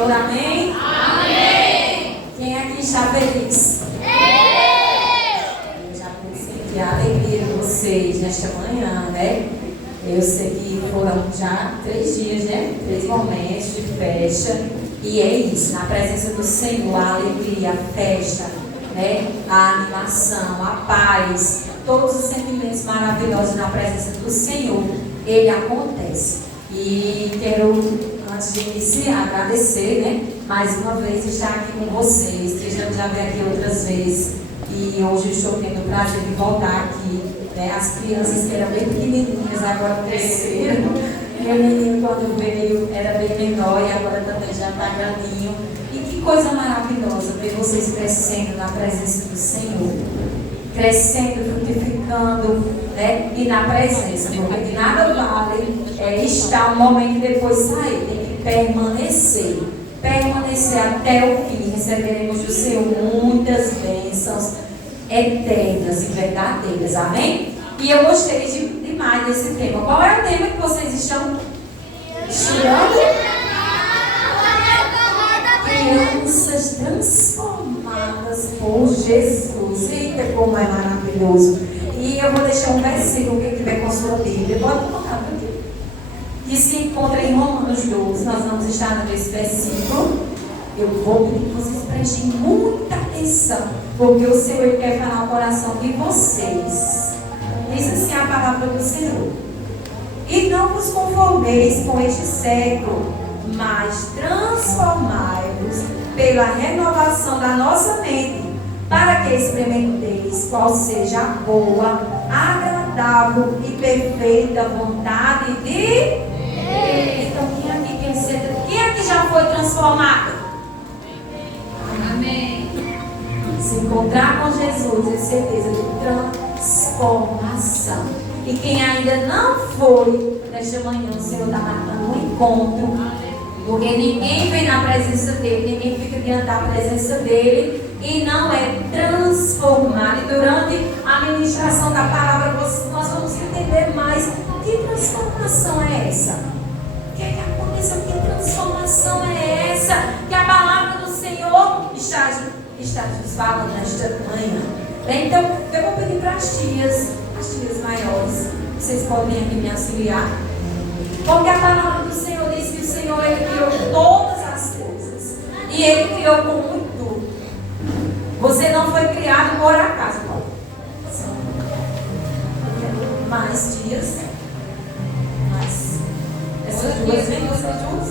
Senhor, amém? Amém. Quem aqui está feliz? Eu já pude sentir a alegria de vocês nesta manhã, né? Eu sei que foram já 3 dias, né? 3 momentos de festa. E é isso, na presença do Senhor, a alegria, a festa, né? A animação, a paz, todos os sentimentos maravilhosos na presença do Senhor, ele acontece. E quero, antes de iniciar, agradecer, né? Mais uma vez estar aqui com vocês. Eu já vim aqui outras vezes e hoje estou tendo o prazer de voltar aqui, né? As crianças que eram bem pequenininhas agora cresceram. Meu menino, quando veio, era bem menor e agora também já está grandinho. E que coisa maravilhosa ver vocês crescendo na presença do Senhor. Crescendo, frutificando, né? E na presença. Porque de nada vale estar um momento e depois sair. Tem que permanecer. Permanecer até o fim. Receberemos do Senhor muitas bênçãos eternas e verdadeiras. Amém? E eu gostei demais desse tema. Qual é o tema que vocês estão estudando? Crianças transformadas por Jesus. Eita, como é maravilhoso. E eu vou deixar um versículo, quem tiver com a sua Bíblia, pode colocar aqui. Que se encontra em Romanos 12. Nós vamos estar nesse versículo. Eu vou pedir que vocês prestem muita atenção, porque o Senhor quer falar o coração de vocês. Diz assim a palavra do Senhor: e não vos conformeis com este século, mas transformai-vos pela renovação da nossa mente, para que experimenteis qual seja a boa, agradável e perfeita vontade de Deus. Então, quem aqui já foi transformado? Amém. Se encontrar com Jesus é certeza de transformação. E quem ainda não foi, nesta manhã o Senhor está marcando um encontro. Porque ninguém vem na presença dele, ninguém fica diante da presença dele e não é transformado. E durante a ministração da palavra, nós vamos entender mais que transformação é essa. O que é que aconteceu? Que transformação é essa? Que a palavra do Senhor está nos falando nesta manhã. Então, eu vou pedir para as tias maiores, vocês podem aqui me auxiliar. Porque a palavra do Senhor diz que o Senhor, ele criou todas as coisas. E ele criou com muito. Você não foi criado por acaso, Paulo. Mais tias. Mais. Essas duas, vem vocês duas?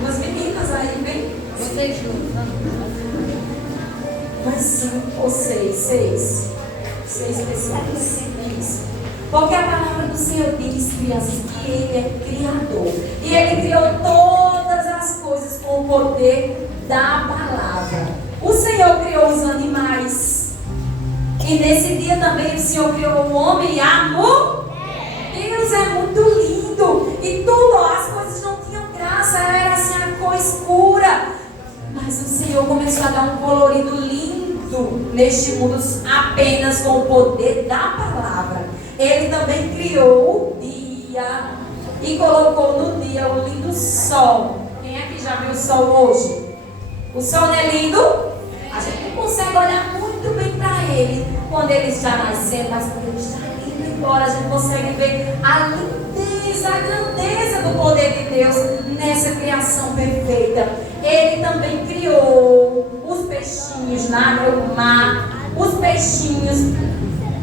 Duas meninas aí, vem. Vocês juntos. Mais 5 ou 6. 6 pessoas. Isso. Porque a palavra do Senhor diz, crianças, que Ele é Criador. E Ele criou todas as coisas com o poder da palavra. O Senhor criou os animais. E nesse dia também o Senhor criou o homem e a mulher. Deus é muito lindo. E tudo, as coisas não tinham graça, era assim a cor escura. Mas o Senhor começou a dar um colorido lindo neste mundo apenas com o poder da palavra. Ele também criou o dia e colocou no dia o lindo sol. Quem aqui já viu o sol hoje? O sol não é lindo? A gente não consegue olhar muito bem para ele quando ele está nascendo, mas quando ele está indo embora, a gente consegue ver a lindeza, a grandeza do poder de Deus nessa criação perfeita. Ele também criou os peixinhos lá no mar, os peixinhos,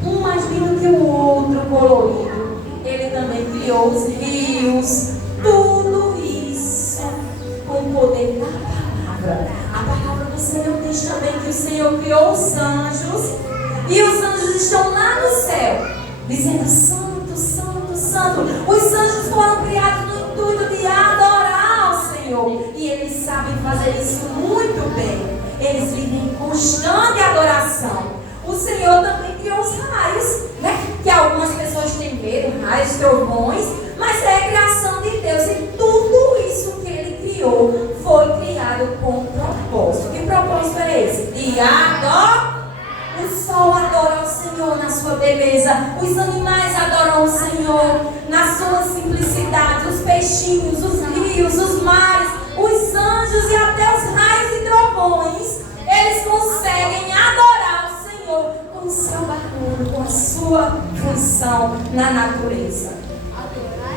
um mais lindo que o outro, colorido. Ele também criou os rios, tudo isso com o poder da palavra. A palavra do Senhor diz também que o Senhor criou os anjos, e os anjos estão lá no céu, dizendo: santo, santo, santo. Os anjos foram criados no intuito de adorar ao Senhor, e eles sabem fazer isso muito bem. Eles vivem em constante adoração. O Senhor também criou os raios, né? Que algumas pessoas têm medo, raios, trovões, mas é a criação de Deus. E tudo isso que Ele criou foi criado com um propósito. Que propósito é esse? De adorar. O sol adora o Senhor na sua beleza. Os animais adoram o Senhor na sua simplicidade. Os peixinhos, os rios, os mares os anjos e até os raios e trovões, eles conseguem adorar o Senhor com o seu barulho, com a sua função na natureza.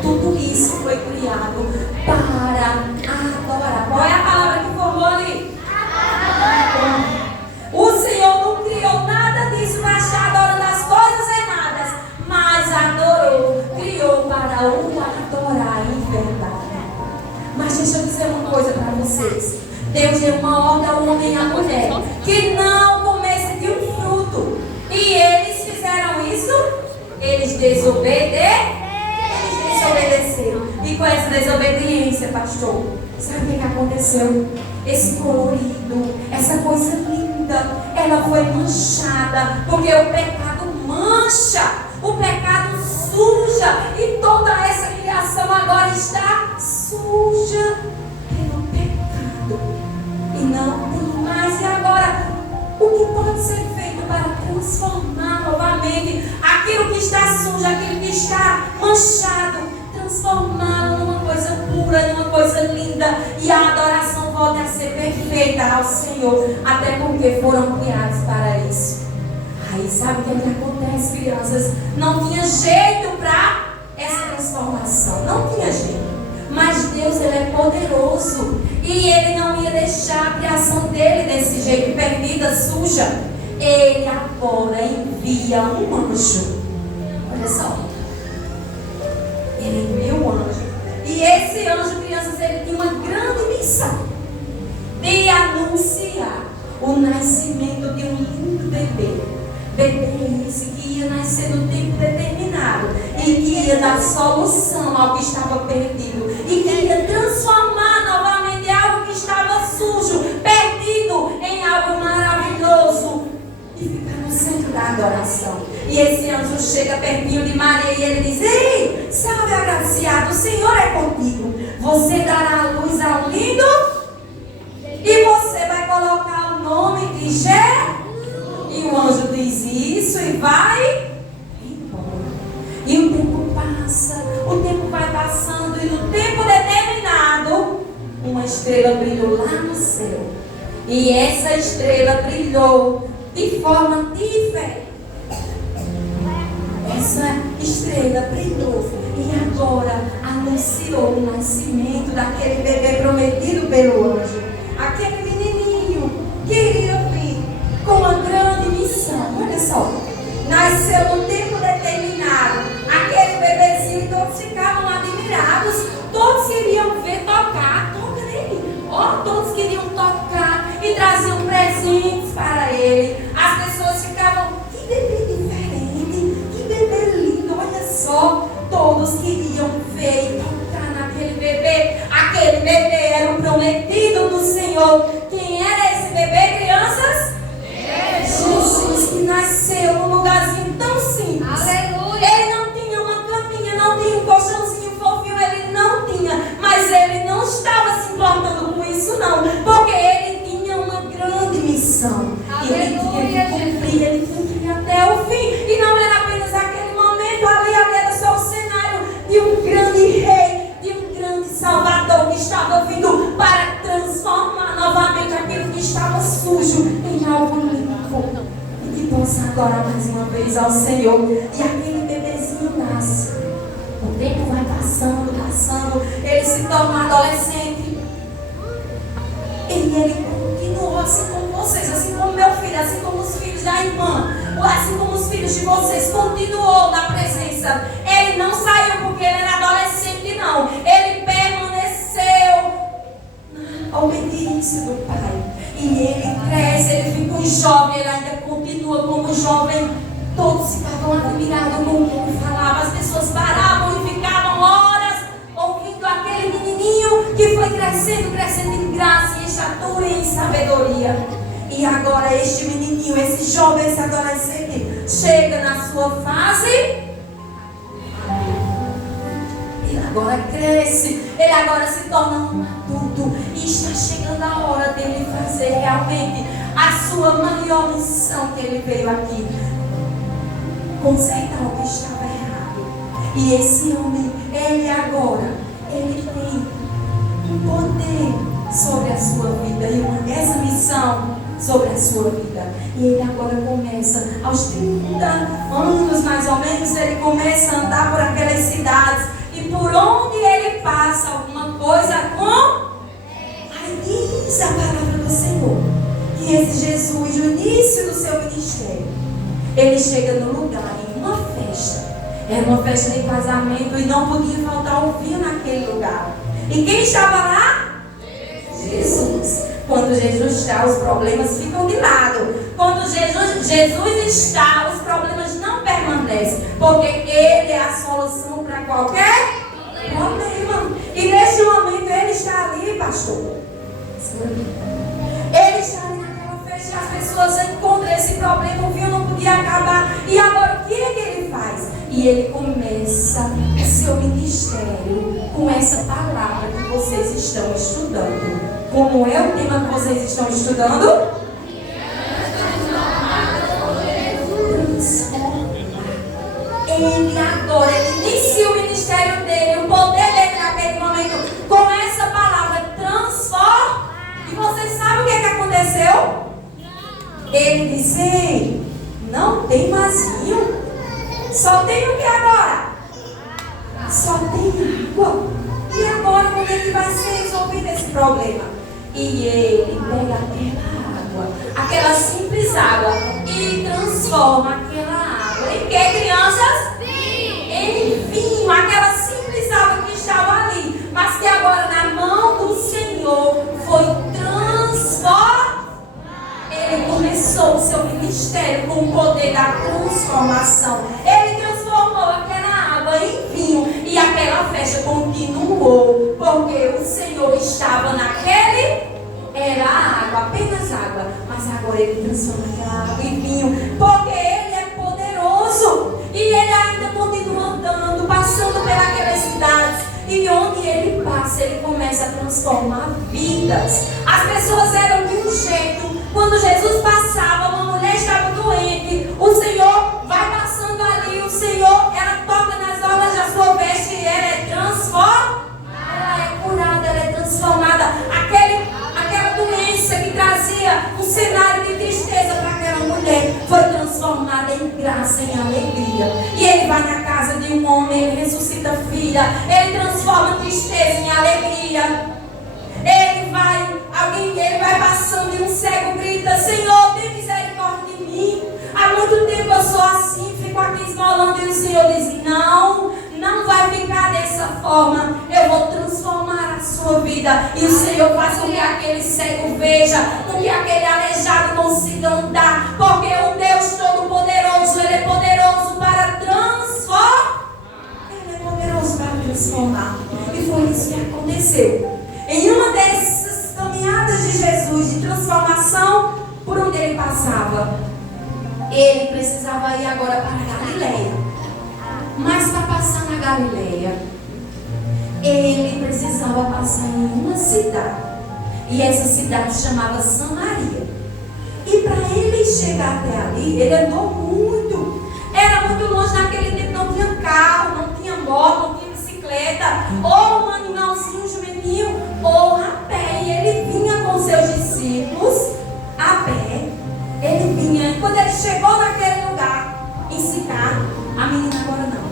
Tudo isso foi criado para adorar. Qual é a palavra que formou ali? O Senhor não criou nada disso para estar adorando as coisas erradas, mas adorou, criou para o adorar em verdade. Mas deixa eu dizer uma coisa para vocês. Deus deu uma ordem ao homem e à mulher que não comessem de um fruto. E eles fizeram isso? Eles desobedeceram. E com essa desobediência, pastor, sabe o que aconteceu? Esse colorido, essa coisa linda, ela foi manchada, porque o pecado mancha, o pecado suja, e toda essa criação agora está suja pelo pecado. E não tem mais. E agora, o que pode ser feito para transformar novamente aquilo que está sujo, aquilo que está manchado, transformá-lo numa coisa pura, numa coisa linda, e a adoração volta a ser perfeita ao Senhor, até porque foram criados para isso. Aí sabe o que acontece, crianças? Não tinha jeito para essa transformação, não tinha jeito. Mas Deus, Ele é poderoso, e Ele não ia deixar a criação dele desse jeito, perdida, suja. Ele agora envia um anjo. Olha só. Ele envia um anjo. E esse anjo, crianças, ele tinha uma grande missão de anunciar o nascimento de um lindo bebê. Bebê esse que ia nascer no tempo determinado e que ia dar solução ao que estava perdido e que ia transformar novamente algo que estava sujo, perdido, em algo maravilhoso e ficar no centro da adoração. E esse anjo chega pertinho de Maria e ele diz: ei, salve agraciado, o Senhor é contigo. Você dará a luz ao lindo e você vai colocar o nome de Jesus. E o anjo diz isso e vai embora. E o tempo passa, o tempo vai passando, e no tempo determinado, uma estrela brilhou lá no céu. E essa estrela brilhou de forma diferente. Essa estrela brilhou e agora anunciou o nascimento daquele bebê prometido pelo anjo. Aquele menininho que iria vir com uma grande missão. Olha só, nasceu no tempo determinado. Aquele bebezinho, todos ficavam admirados. Todos queriam ver tocar. Toca nele. Todos queriam tocar e traziam presentes para ele. As pessoas ficavam: que bebê diferente, que bebê lindo. Olha só, todos queriam ver e tocar naquele bebê. Aquele bebê era o prometido do Senhor. Quem era esse bebê, crianças? Jesus, que nasceu num lugarzinho tão simples. Aleluia. Ele não tinha uma caminha, não tinha um colchãozinho fofinho, ele não tinha. Mas ele não estava se importando com isso, não. Porque ele tinha uma grande missão. Aleluia. Ele tinha que cumprir, ele tinha que ir até o fim. E não era apenas aquele momento, ali era só o cenário de um grande rei, de um grande salvador que estava vindo para transformar novamente aquilo que estava sujo em algo limpo. E que possa adorar mais uma vez ao Senhor. E aquele bebezinho nasce. O tempo vai passando, passando. Ele se torna adolescente. E ele continua assim como vocês, assim como meu filho, assim como os filhos da irmã, assim como os filhos de vocês. Continuou na presença. Ele não saiu porque ele era adolescente, não. Ele permaneceu na obediência do Pai. E ele cresce, ele fica um jovem, ele ainda continua como jovem. Todos ficavam admirados com o que ele falava. As pessoas paravam e ficavam horas ouvindo aquele menininho que foi crescendo, crescendo em graça, em estatura e em sabedoria. E agora este menininho, esse jovem, esse adolescente, chega na sua fase. Ele agora cresce, ele agora se torna um adulto. E está chegando a hora dele fazer realmente a sua maior missão que ele veio aqui: consertar o que estava errado. E esse homem, ele agora, ele tem um poder sobre a sua vida, e essa missão sobre a sua vida. E ele agora começa, aos 30 anos mais ou menos, ele começa a andar por aquelas cidades, e por onde ele passa, alguma coisa com... Aí diz a palavra do Senhor, que esse Jesus, no início do seu ministério, ele chega no lugar, em uma festa. Era uma festa de casamento e não podia faltar o vinho naquele lugar. E quem estava lá? Jesus. Quando Jesus está, os problemas ficam de lado. Quando Jesus está, os problemas não permanecem. Porque Ele é a solução para qualquer problema. E neste momento Ele está ali, pastor. Ele está ali naquela festa e as pessoas encontram esse problema. O vinho não podia acabar. E agora o que é que ele faz? E ele começa o seu ministério com essa palavra que vocês estão estudando. Como é o tema que vocês estão estudando? Transformar. Ele agora, ele inicia o ministério dele, o poder dele naquele momento, com essa palavra, transforma. E vocês sabem o que aconteceu? Ele disse: ei, não tem mais vinho. Só tem o que agora? Só tem água. E agora como é que vai ser resolvido esse problema? E ele pega aquela água, aquela simples água, e transforma aquela água em que, crianças? Em vinho. Aquela simples água que estava ali, mas que agora na mão do Senhor foi transformada. Ele começou o seu ministério com o poder da transformação. Ele transformou aquela água em vinho. E aquela festa continuou. Porque o Senhor estava naquele... Era água, apenas água. Mas agora Ele transforma aquela água em vinho. Porque Ele é poderoso. E Ele ainda continua andando, passando pelas cidades. E onde Ele passa, Ele começa a transformar vidas. As pessoas eram de um jeito. Quando Jesus passava, uma mulher estava doente, o Senhor vai passando ali, o Senhor, ela toca nas obras da sua veste e ela é transformada, ela é curada, ela é transformada. Aquela doença que trazia um cenário de tristeza para aquela mulher foi transformada em graça, em alegria. E ele vai na casa de um homem, ele ressuscita a filha, ele transforma a tristeza em alegria. Ele vai passando e um cego grita: Senhor, tem misericórdia de mim. Há muito tempo eu sou assim, fico aqui esmolando. E o Senhor diz: não vai ficar dessa forma. Eu vou transformar a sua vida. E o Senhor faz com que aquele cego veja, com que aquele aleijado consiga andar. Porque o Deus Todo-Poderoso, Ele é poderoso para transformar. Ele é poderoso para transformar. E foi isso que aconteceu. Em uma dessas caminhadas de Jesus, de transformação, por onde ele passava, ele precisava ir agora para a Galileia. Mas para passar na Galileia, ele precisava passar em uma cidade. E essa cidade se chamava Samaria. E para ele chegar até ali, ele andou muito. Era muito longe, naquele tempo não tinha carro, não tinha moto, não tinha bicicleta, ou um animalzinho, um jumentinho, ou a pé. E ele vinha com seus discípulos a pé. Ele vinha. Quando ele chegou naquele lugar, em Sicar, a menina agora não.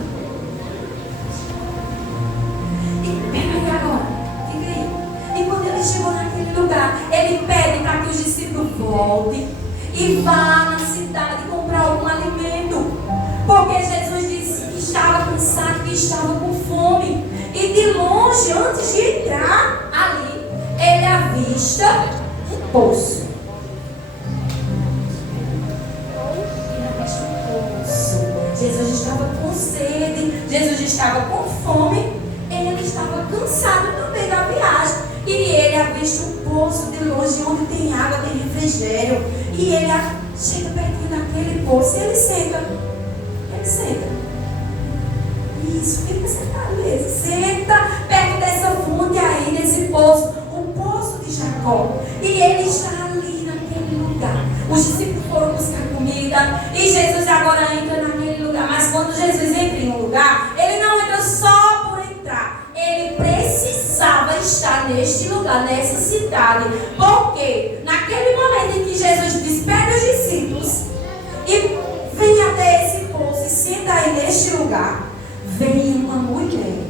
E pega aí agora, fica aí. E quando ele chegou naquele lugar, ele pede para que os discípulos voltem e vá na cidade comprar algum alimento. Porque Jesus disse que estava cansado, que estava com fome. E de longe, antes de entrar ali, ele avista um poço. Jesus estava com sede, Jesus estava com fome, ele estava cansado também da viagem. E ele avista um poço de longe, onde tem água, tem refrigério. E ele chega pertinho daquele poço e ele senta. Ele senta. Isso, fica sentado mesmo. Senta perto dessa fonte aí, desse poço, o poço de Jacó. E ele está ali naquele lugar. Os discípulos foram buscar comida e Jesus agora entra naquele lugar. Mas quando Jesus entra em um lugar, ele não entra só por entrar. Ele precisava estar está neste lugar, nessa cidade. Porque naquele momento em que Jesus despede os discípulos e vem até esse poço e senta aí neste lugar, vem uma mulher.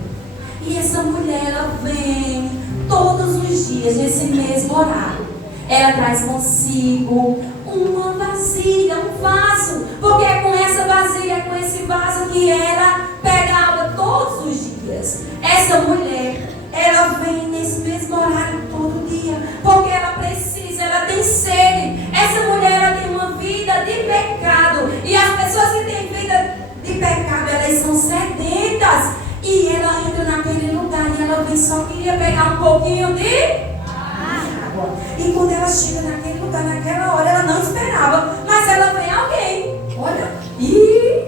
E essa mulher, ela vem todos os dias, nesse mesmo horário. Ela traz consigo uma vasilha, um vaso. Porque é com essa vasilha, é com esse vaso que ela pegava todos os dias. Essa mulher, ela vem nesse mesmo horário todo dia. Porque ela precisa, ela tem sede. Essa mulher, ela tem uma vida de pecado. E as pessoas que têm vida de pecado, elas são sedentas. E ela entra naquele lugar e ela vem, só queria pegar um pouquinho de água. E quando ela chega naquele lugar, naquela hora, ela não esperava. Mas ela vem alguém. Olha, e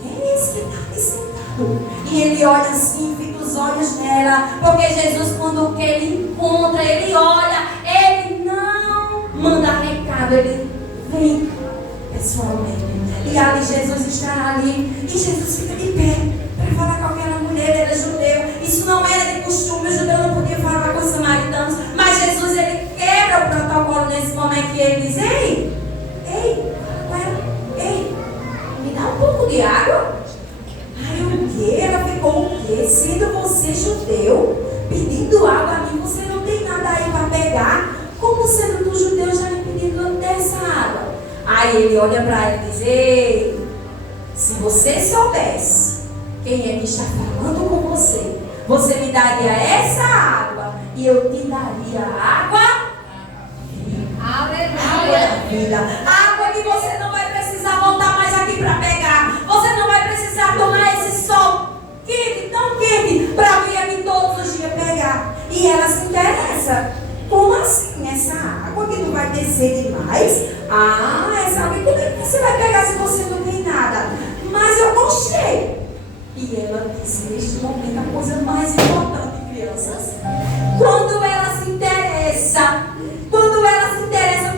quem é esse que está ali sentado? E ele olha assim, fica os olhos nela. Porque Jesus, quando que ele encontra, ele olha, ele não manda recado, ele vem pessoalmente. E ali Jesus está ali. E Jesus fica de pé para falar com aquela mulher. Ele era judeu. Isso não era de costume. O judeu não podia falar com os samaritanos. Mas Jesus, ele quebra o protocolo nesse momento. E ele diz: ei, me dá um pouco de água. Ai, o quê? Ela ficou o quê? Sendo você judeu, pedindo água a mim, você não tem nada aí para pegar. Como sendo do judeu já me pedindo dessa água? Aí ele olha para ela e diz: ei, se você soubesse quem é que está falando com você, você me daria essa água e eu te daria água. Água da vida. Água que você não vai precisar voltar mais aqui para pegar. Você não vai precisar tomar esse sol quente, tão quente, para vir aqui todos os dias pegar. E ela se interessa. Como assim essa água que não vai descer demais? Ah, essa água, como é que você vai pegar se você não tem nada? Mas eu gostei. E ela disse neste momento a coisa mais importante, crianças. Quando ela se interessa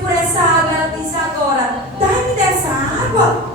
por essa água, ela diz: agora, dá-me dessa água.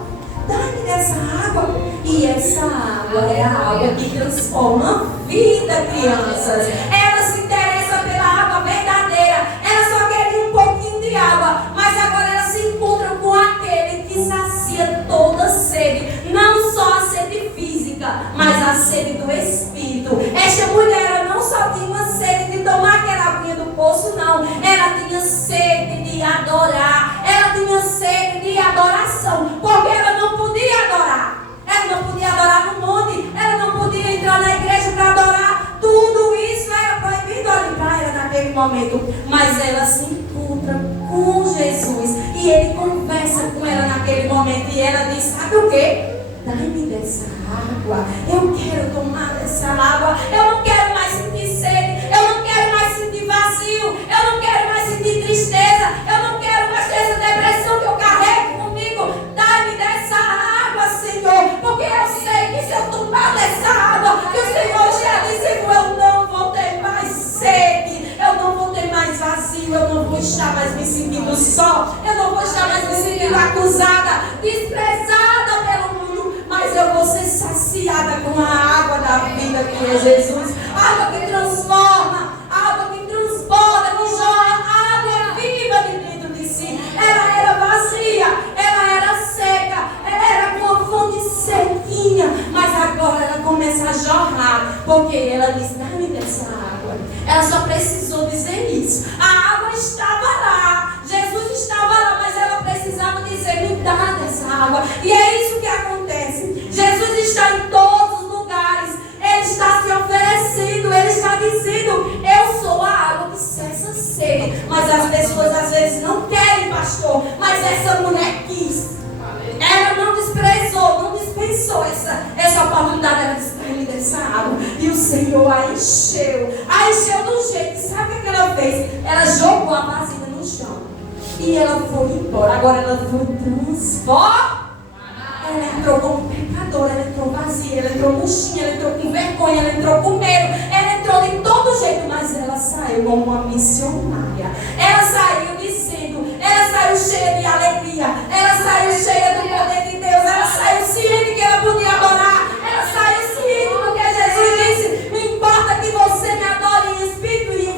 Dá-me dessa água. E essa água é a água que transforma a vida, crianças. Ela se interessa pela água verdadeira. Ela só queria um pouquinho de água. Mas agora ela se encontra com aquele que sacia toda a sede. Não só a sede física, mas a sede do Espírito. Esta mulher, ela não só tinha uma sede de tomar aquela aguinha do poço, não. Ela tinha sede de adorar. Ela tinha sede de adoração. Porque ela não podia adorar. Ela não podia adorar no monte. Ela não podia entrar na igreja para adorar. Tudo isso era proibido ali para ela naquele momento. Mas ela se encontra com Jesus. E ele conversa com ela naquele momento. E ela diz: sabe o quê? Dá-me dessa água. Eu quero tomar dessa água. Eu não quero mais sentir sede. Eu não quero mais sentir vazio. Eu não quero mais sentir tristeza. Eu não quero mais ter essa depressão que eu carrego comigo. Dá-me dessa água, Senhor. Porque eu sei que se eu tomar dessa água, que o Senhor já disse: eu não vou ter mais sede. Eu não vou ter mais vazio. Eu não vou estar mais me sentindo só. Eu não vou estar mais me sentindo acusada, desprezada pelo mundo. Mas eu vou ser saciada com a água da vida que é Jesus. Água que transforma, água que transborda, que jorra, água viva de dentro de si. Ela era vazia, ela era seca, ela era uma fonte sequinha. Mas agora ela começa a jorrar, porque ela diz: dá-me dessa água. Ela só precisou dizer isso. A água estava lá, Jesus estava lá, mas ela precisava dizer: me dá dessa água. E é isso que acontece. Jesus está em todos os lugares. Ele está se oferecendo. Ele está dizendo: eu sou a água que cessa a sede. Mas as pessoas às vezes não querem, pastor. Mas essa mulher quis. Ela não desprezou, não dispensou essa oportunidade. Ela disse: dá-me dessa água. E o Senhor a encheu. A encheu do jeito. Sabe o que ela fez? Ela jogou a vasilha no chão. E ela foi embora. Agora ela foi transformada. Ela entrou como pecadora, ela entrou vazia, ela entrou murchinha, ela entrou com vergonha, ela entrou com medo, ela entrou de todo jeito, mas ela saiu como uma missionária. Ela saiu dizendo, ela saiu cheia de alegria, ela saiu cheia do poder de Deus, ela saiu ciente que ela podia adorar, ela saiu ciente porque Jesus disse: não importa que você me adore em espírito e em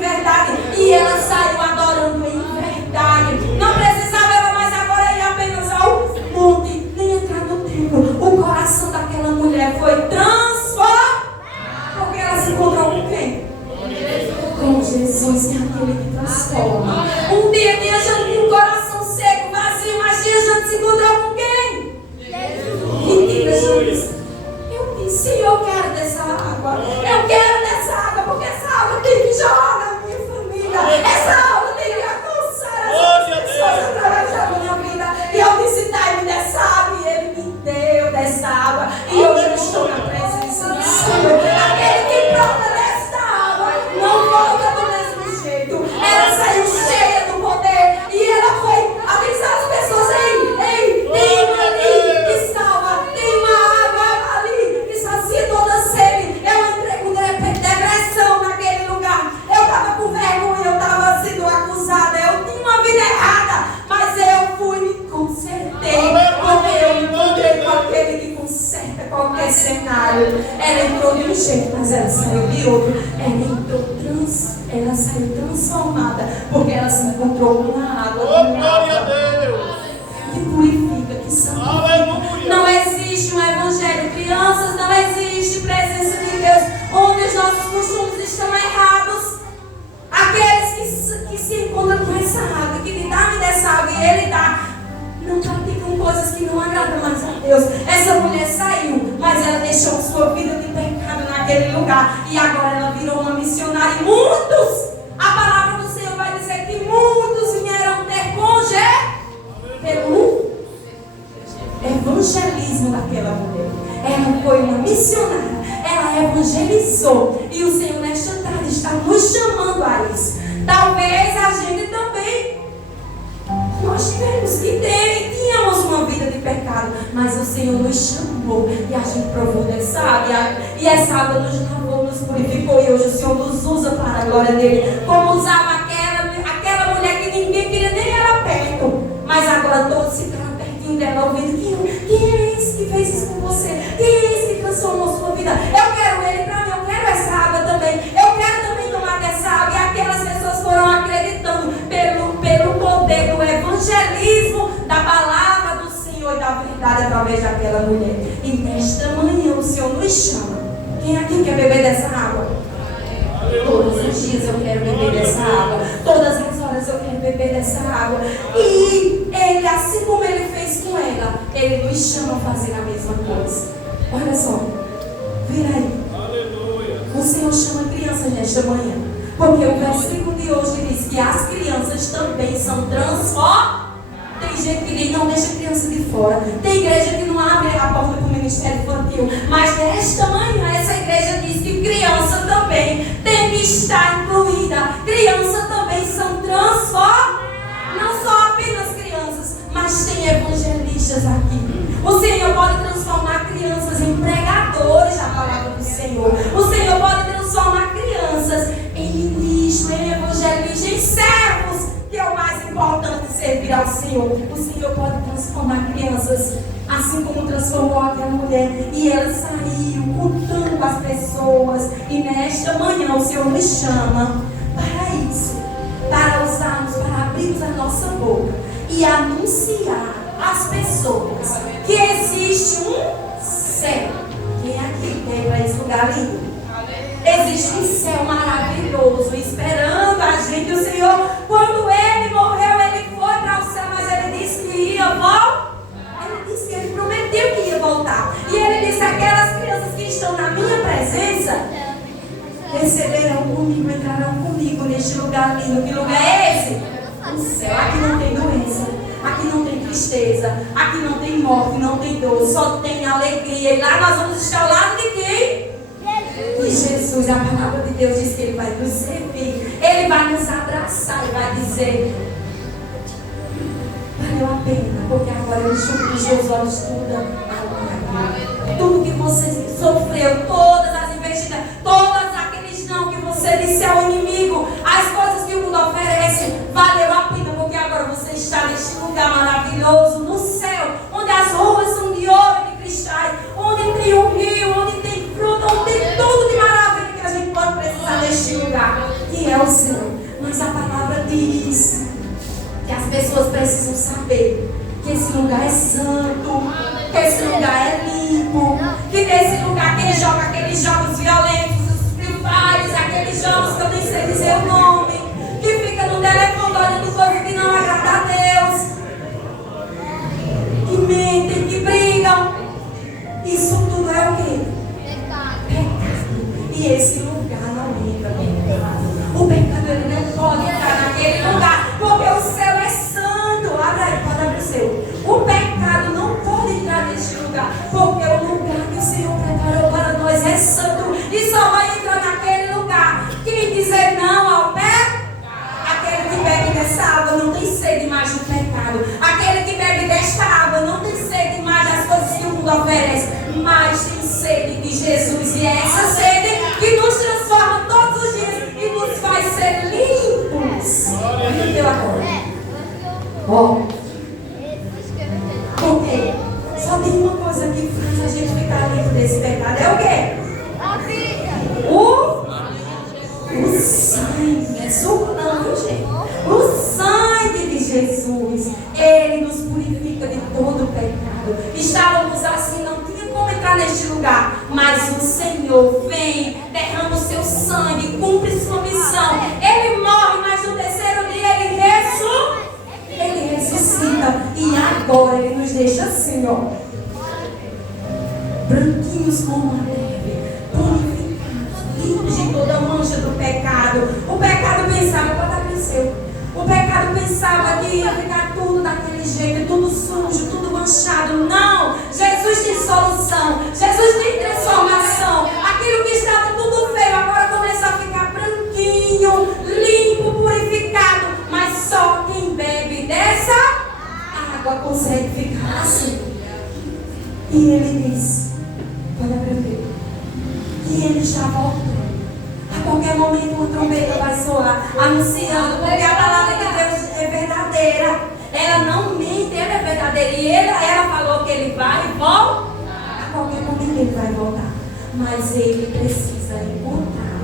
naquele cenário. Ela entrou de um jeito, mas ela saiu de outro. Ela saiu transformada, porque ela se encontrou com a água. Oh, glória a Deus! Que purifica, que santifica. Aleluia! Não existe um evangelho, crianças, não existe presença de Deus onde os nossos costumes estão errados. Aqueles que se encontram com essa água, que lhe dá dessa água e ele dá, não praticam coisas que não agradam mais a Deus. Essa mulher saiu, mas ela deixou sua vida de pecado naquele lugar e agora ela virou uma missionária. E muitos, a palavra do Senhor vai dizer que muitos vieram ter pelo evangelismo daquela mulher. Ela foi uma missionária, ela evangelizou. E o Senhor nesta tarde está nos chamando a isso. Talvez a gente também, nós tínhamos uma vida de pecado, mas o Senhor nos chamou e a gente provou dessa água. E essa água nos lavou, nos purificou. E hoje o Senhor nos usa para a glória dele. Como usava aquela mulher que ninguém queria nem era perto, mas agora todos ficaram pertinho dela, ouvindo: quem é esse que fez isso com você? Quem é esse que transformou sua vida? Eu quero ele para mim, eu quero essa água também. Eu quero também tomar dessa água. E aquelas pessoas foram acreditando pelo poder do evangelismo, da palavra do Senhor e da verdade através daquela mulher. E nesta manhã o Senhor nos chama. Quem aqui quer beber dessa água? Todos os dias eu quero beber dessa água. Todas as horas eu quero beber dessa água. E ele, assim como ele fez com ela, ele nos chama a fazer a mesma coisa. Olha só, vira aí. O Senhor chama crianças nesta manhã, porque o versículo de hoje diz que as crianças também são transformadas. Tem gente que diz: não deixa a criança de fora. Tem igreja que não abre a porta para o ministério infantil. Mas nesta manhã essa igreja diz que criança também tem que estar incluída. Criança também são transformadas. Não só apenas crianças, mas tem evangelistas aqui. O Senhor pode transformar crianças em pregadores da palavra do Senhor. O Senhor pode transformar crianças em ministros, em evangelistas, em servos, que é o mais importante, servir ao Senhor. O Senhor pode transformar crianças, assim como transformou aquela mulher. E ela saiu contando as pessoas. E nesta manhã o Senhor nos chama para isso, para usarmos, para abrirmos a nossa boca e anunciar às pessoas que existe um céu. Quem aqui quer ir para esse lugar lindo? Existe um céu maravilhoso esperando a gente. O Senhor, quando ele morreu, ele foi para o céu, mas ele disse que ia voltar. Ele disse que ele prometeu que ia voltar. E ele disse: aquelas crianças que estão na minha presença receberão comigo, entrarão comigo neste lugar lindo. Que lugar é esse? O céu. Aqui não tem doença, aqui não tem tristeza, aqui não tem morte, não tem dor, só tem alegria. E lá nós vamos estar ao lado de quem? De Jesus. A palavra de Deus diz que ele vai nos servir, ele vai nos abraçar e vai dizer: valeu a pena, porque agora eu enxugo dos seus olhos tudo que você sofreu, todas as investidas, todos aqueles não que você disse ao inimigo, as coisas que o mundo oferece, valeu a pena, porque agora você está neste lugar maravilhoso, no céu, onde as ruas são de ouro e de cristais, onde tem um rio, onde tem fruta, onde tem tudo de maravilha que a gente pode precisar neste lugar, que é o céu. Mas a palavra diz que as pessoas precisam saber que esse lugar é santo, que esse lugar é limpo, que nesse lugar quem joga aqueles jogos violentos, os Free Fires, aqueles jogos que eu nem sei dizer o nome, que fica no telefone olhando coisas que não agradam a Deus, que mentem, que brigam, isso tudo é o quê? Pecado. E esse lugar não entra pecado. O pecado ele não pode entrar naquele lugar, porque o céu é santo. Abra aí, pode abrir o seu. O pecado não pode entrar neste lugar, porque o lugar que o Senhor preparou para nós é santo. E só vai entrar naquele lugar quem dizer não ao pecado. Aquele que bebe dessa água não tem sede mais do pecado. Aquele que bebe desta água não tem sede mais das coisas que o mundo oferece, mas tem sede de Jesus. E é essa sede que nos transforma todos os dias e nos faz ser limpos. Entendeu agora? Ó. Porque só tem uma coisa coisa que faz a gente ficar livre desse pecado é o quê? O sangue. É não, gente. O sangue de Jesus, ele nos purifica de todo o pecado. Estávamos assim, não tinha como entrar neste lugar, mas o Senhor vem, derrama o seu sangue, cumpre sua missão. Ele morre, mas no terceiro dia ele ressuscita. E agora ele nos deixa assim, ó, branquinhos como a neve, purificados, limpos de toda mancha do pecado. O pecado pensava, quando aconteceu? O pecado pensava que ia ficar tudo daquele jeito, tudo sujo, tudo manchado. Não! Jesus tem solução. Jesus tem transformação. Aquilo que estava tudo feio agora começa a ficar branquinho, limpo, purificado. Mas só quem bebe dessa água consegue ficar assim. E ele diz, pode abrir, que ele está voltando. A qualquer momento uma trombeta vai soar, anunciando, porque a palavra de Deus é verdadeira. Ela não mente, ela é verdadeira. E ela falou que ele vai voltar. A qualquer momento ele vai voltar. Mas ele precisa encontrar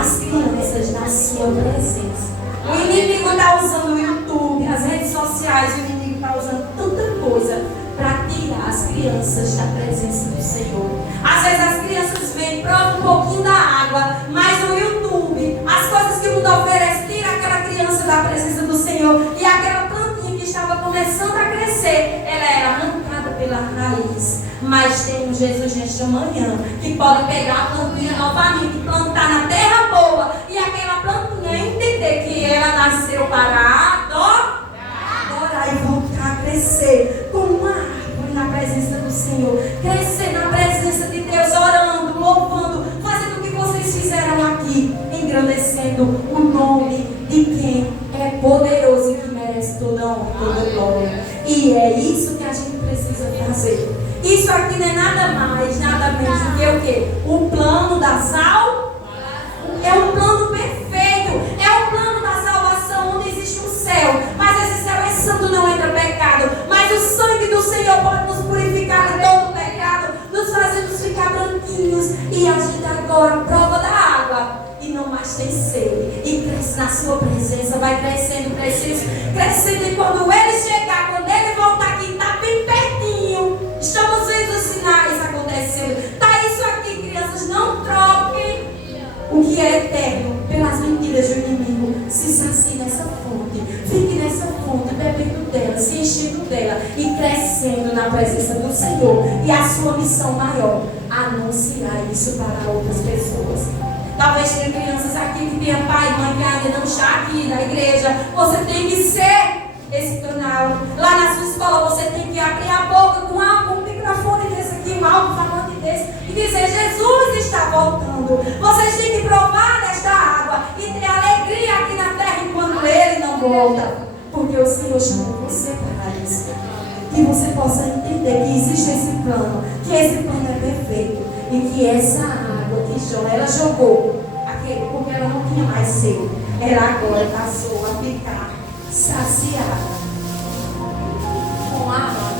as crianças na sua presença. O inimigo está usando o YouTube, as redes sociais, o inimigo está usando tanta coisa para tirar as crianças da presença do Senhor. Às vezes as crianças vêm, provam um pouquinho da água, mas no YouTube, as coisas que o mundo oferece, tira aquela criança da presença do Senhor. E aquela plantinha que estava começando a crescer, ela era arrancada pela raiz. Mas tem um Jesus nesta manhã que pode pegar a plantinha novamente e plantar na terra boa. E aquela plantinha entender que ela nasceu para adorar e voltar a crescer como uma árvore na presença do Senhor. Crescer na presença de Deus, orando, louvando, fazendo o que vocês fizeram aqui, engrandecendo o nome de quem é poderoso e que merece toda honra e toda glória. E é isso que a gente precisa fazer. Isso aqui não é nada mais, nada menos do que o quê? O plano da salvação. É um plano perfeito. É o plano da salvação onde existe um céu. Mas esse céu é santo, não entra pecado. Mas o sangue do Senhor pode nos purificar de todo o pecado, nos fazendo ficar branquinhos. E a gente agora prova da água e não mais tem sede. E cresce na sua presença, vai crescendo, crescendo. E quando ele chegar, quando ele voltar aqui, está bem pertinho. Estamos vendo os sinais acontecendo. Está isso aqui, crianças, não troquem o que é eterno pelas mentiras do inimigo. Se sacie nessa fonte, fique nessa fonte, bebendo dela, se enchendo dela e crescendo na presença do Senhor. E a sua missão maior, anunciar isso para outras pessoas. Talvez tenha crianças aqui que tenha pai e mãe que ainda não está aqui na igreja. Você tem que ser esse canal. Lá na sua escola você tem que abrir a boca com um microfone desse aqui, um alto-falante desse, e dizer: Jesus está voltando. Vocês têm que provar desta água e ter alegria aqui na terra enquanto ele não volta. Porque o Senhor chamou você para isso. Que você possa entender que existe esse plano, que esse plano é perfeito e que essa água que ela jogou, porque ela não tinha mais sede, ela agora passou a ficar saciada com a água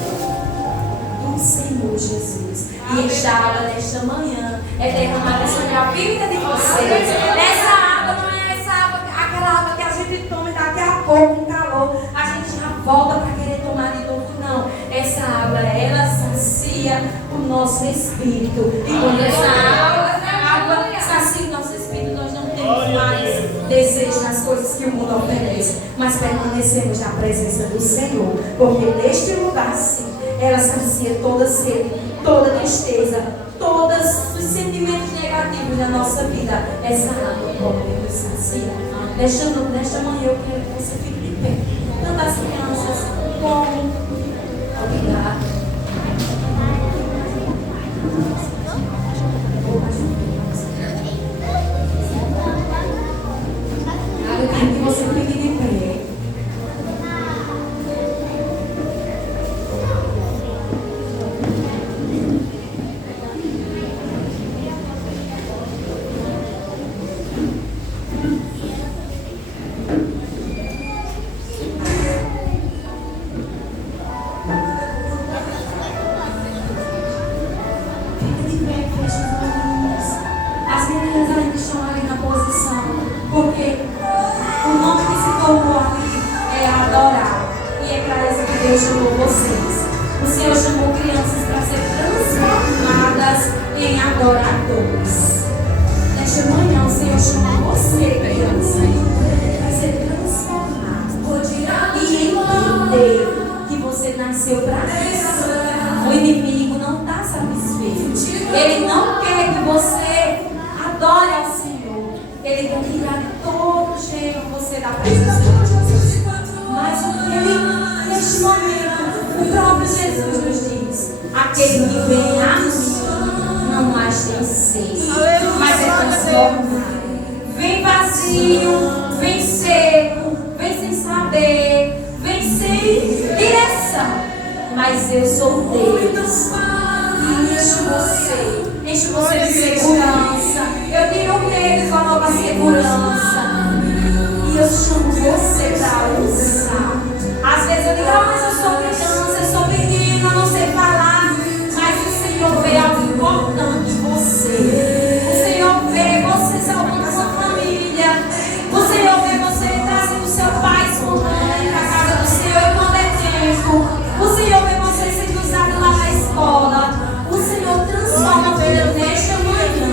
do Senhor Jesus. E esta água nesta manhã é derramada sobre a vida de vocês. Essa água não é essa água, aquela água que a gente toma e daqui a pouco, com calor, a gente já volta para querer tomar de novo. Não, essa água, ela sacia o nosso espírito. E quando essa água sacia o nosso espírito, nós não temos mais desejo nas coisas que o mundo oferece, mas permanecemos na presença do Senhor, porque neste lugar sim, ela sacia toda sede, toda tristeza, todos os sentimentos negativos da nossa vida. Essa água pode nos saciar. Nesta manhã eu quero que você fique de pé, tanto as crianças como obrigado. Eu quero que você fique de pé. Ele não quer que você adore ao Senhor. Ele quer tirar todo o cheiro que você da presença de Jesus. Mas ele, neste momento, o próprio Jesus nos diz: aquele que vem a mim não mais tem sede, mas é transformado. Vem vazio, vem seco, vem sem saber, vem sem direção. Mas eu sou Deus. E enche você de segurança. Eu tiro o medo com a nova segurança. E eu chamo você para usar. Às vezes eu digo: mas eu sou criança, eu sou pequena, não sei falar. Mas o Senhor vê algo importante em você. O Senhor vê você salvando sua família. O Senhor vê você trazendo seu pai e sua mãe para a casa do Senhor quando é tempo. O Senhor vê você sendo usado lá na escola. O Senhor transforma a vida nesta manhã.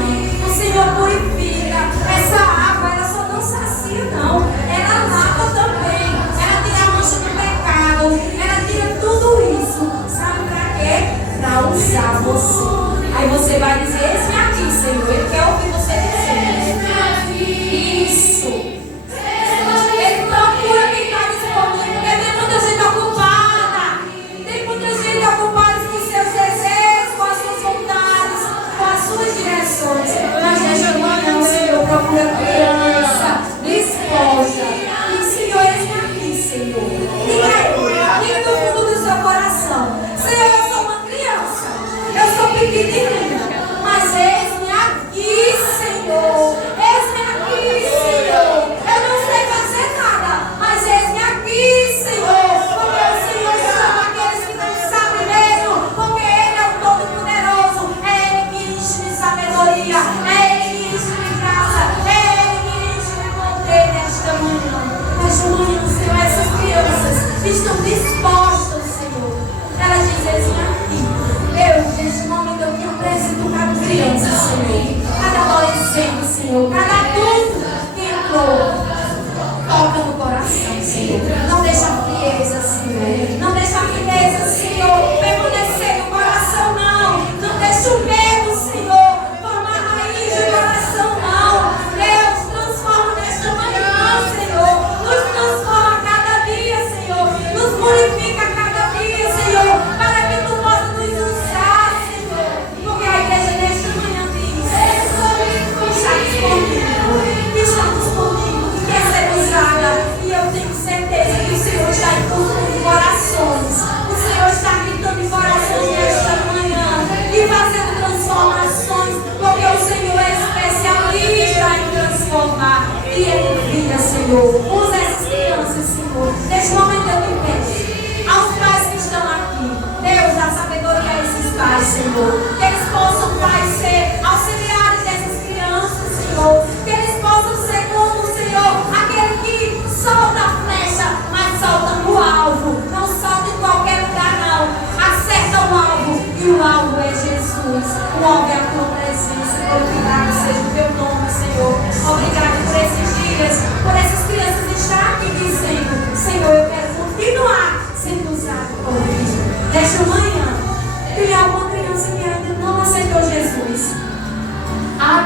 O Senhor purifica. Essa água, ela só não sacia, não. Ela lava também. Ela tira a mancha do pecado. Ela tira tudo isso. Sabe para quê? Para usar você. Aí você vai dizer: eis-me aqui, Senhor. Ele quer ouvir você dizer isso. Ele procura quem está disponível. Porque tem muita gente ocupada. Tem muita gente ocupada com seus desejos, com as suas vontades, com as suas direções. Mas nesta manhã o Senhor procura criança disposta. E o Senhor, eis-me aqui, Senhor. Diga do fundo do seu coração: Senhor, eu sou uma criança. Eu sou pequenininha. Mas eis-me aqui, Senhor. Eis-me aqui, Senhor. Eu não sei fazer nada, mas eis-me aqui, Senhor. Porque o Senhor chama aqueles que não sabem mesmo. Porque Ele é o Todo-Poderoso. É Ele que enche de sabedoria. É Ele que enche de graça. É Ele que enche de poder nesta manhã. Nesta manhã, Senhor, essas crianças estão dispostas, Senhor. Elas dizem: eis-me aqui. Eu, neste momento, eu te apresento cada criança, Senhor. Cada adolescente, Senhor. Cada adulto que entrou. Toca no coração, Senhor. Não deixa a frieza, Senhor. Não deixa a frieza, Senhor, permanecer no coração, não. Não deixa o medo, Senhor, formar raiz no coração, não. Deus, transforma nesta manhã, Senhor. Nos transforma cada dia, Senhor. Nos purifica cada dia, Senhor. Para que Tu possa nos usar, Senhor. Porque a igreja nesta manhã diz: está disponível. Está disponível. Quer ser usada. E eu tenho certeza que o Senhor está em corações. O Senhor está gritando em corações nesta manhã e fazendo transformações. Porque o Senhor é especialista em transformar. E Ele envia, Senhor. Usa essas crianças, Senhor. Neste momento eu te peço aos pais que estão aqui: Deus, dá sabedoria a esses pais, Senhor. Que eles possam, Pai, ser auxiliares dessas crianças, Senhor. Que eles possam ser como, Senhor, aquele que solta a flecha, mas solta no alvo. Não solta em qualquer lugar, não. Acerta o alvo. E o alvo é Jesus. O alvo é a Tua presença. Glorificado seja o Teu nome, Senhor. Obrigado por esses dias, por essas crianças estar aqui dizendo: Senhor, eu quero continuar sendo usado por Ti. Nesta manhã, tem alguma criança que ainda não aceitou Jesus?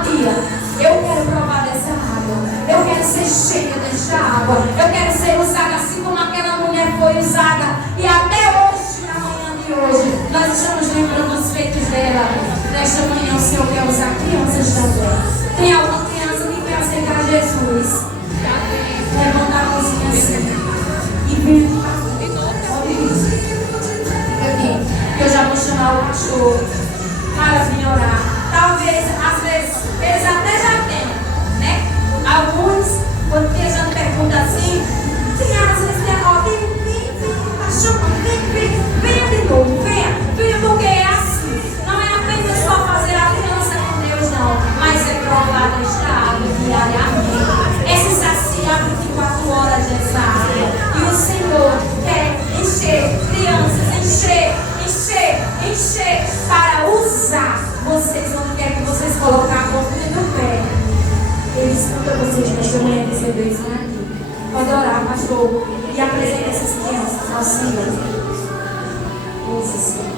Tia, eu quero provar dessa água. Eu quero ser cheia desta água. Eu quero ser usada assim como aquela mulher foi usada. E até hoje, na manhã de hoje, nós estamos lembrando os feitos dela. Nesta manhã o Senhor quer usar crianças também. Tem alguma criança que quer aceitar Jesus? Levanta a mãozinha assim. E vem para eu já vou chamar o pastor para vir orar. Talvez, às vezes, eles até já têm, né? Alguns, quando viajando, perguntam assim: tem às vezes vem, pastor, venha de novo, venha, porque é assim. Não é apenas só fazer aliança com Deus, não, mas é provar desta água diariamente. É se saciar 24 horas dessa água. E o Senhor quer encher crianças, encher para usar vocês onde quer que vocês colocar a ponta do pé. Ele escuta vocês nesta manhã receber isso aqui. Pode orar, pastor, e apresenta essas crianças ao Senhor. Usa, Senhor.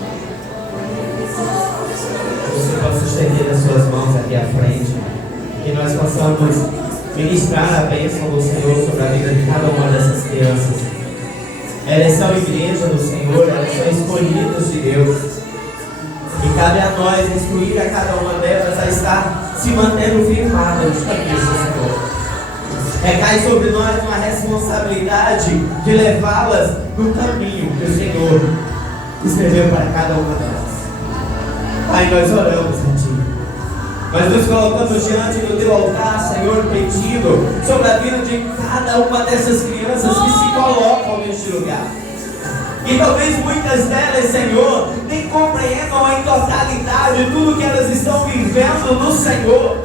Você pode à frente. Que nós possamos ministrar a bênção do Senhor sobre a vida de cada uma dessas crianças. Elas são igreja do Senhor, elas são escolhidas de Deus. E cabe a nós instruir a cada uma delas a estar se mantendo firmada nos caminhos do Senhor. Recai sobre nós uma responsabilidade de levá-las no caminho que o Senhor escreveu para cada uma delas. Pai, nós oramos a Ti. Nós nos colocamos diante do Teu altar, Senhor, pedindo sobre a vida de cada uma dessas crianças que se colocam neste lugar. E talvez muitas delas, Senhor, nem compreendam em totalidade tudo que elas estão vivendo no Senhor.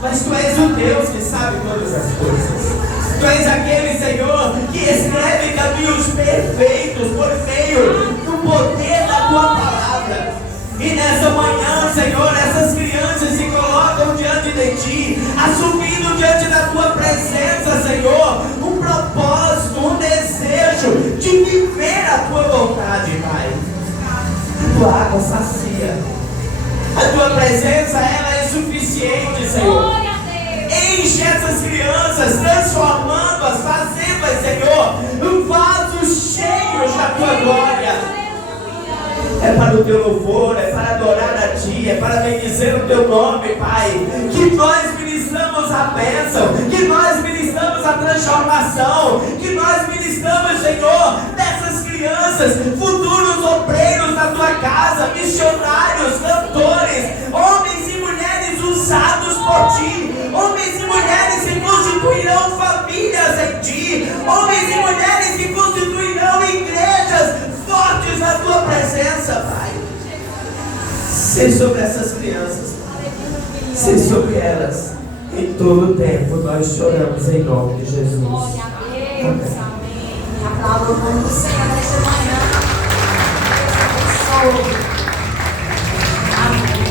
Mas Tu és o Deus que sabe todas as coisas. Tu és aquele, Senhor, que escreve caminhos perfeitos por meio do poder da Tua palavra. E nessa manhã, Senhor, essas crianças se colocam diante de Ti, assumindo diante da Tua presença, Senhor, um propósito, um desejo de viver a Tua vontade, Pai. A Tua água sacia. A Tua presença, ela é suficiente, Senhor. Enche essas crianças, transformando-as, fazendo-as, Senhor, vasos cheios da Tua glória. É para o Teu louvor, é para adorar a Ti, é para bendizer o Teu nome, Pai. Que nós ministramos a bênção, que nós ministramos a transformação, que nós ministramos, Senhor, dessas crianças, futuros obreiros da Tua casa, missionários, cantores, homens e mulheres usados por Ti, homens e mulheres que constituirão famílias em Ti, homens e mulheres que constituirão igrejas fortes na Tua presença, Pai. Ser sobre essas crianças, ser sobre elas, em todo o tempo nós choramos em nome de Jesus. Glória a Deus, amém. Aplauda o nome do Senhor nesta manhã. Deus abençoe. Amém.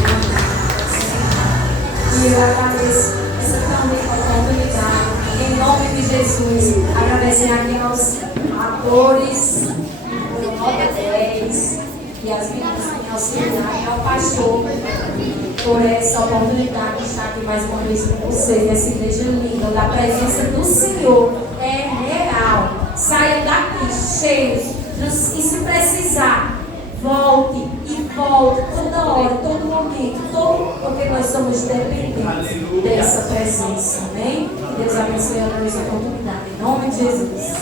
E eu agradeço essa também oportunidade, em nome de Jesus, agradecer aqui aos atores do Nota 10 e as meninas que nos auxiliaram, e ao pastor por essa oportunidade de estar aqui mais uma vez com vocês nessa igreja linda, onde a presença do Senhor é real. Saiam daqui cheios, e se precisar, volte e volte toda hora, todo momento, porque nós somos dependentes dessa presença, amém? Que Deus abençoe a nossa oportunidade, em nome de Jesus.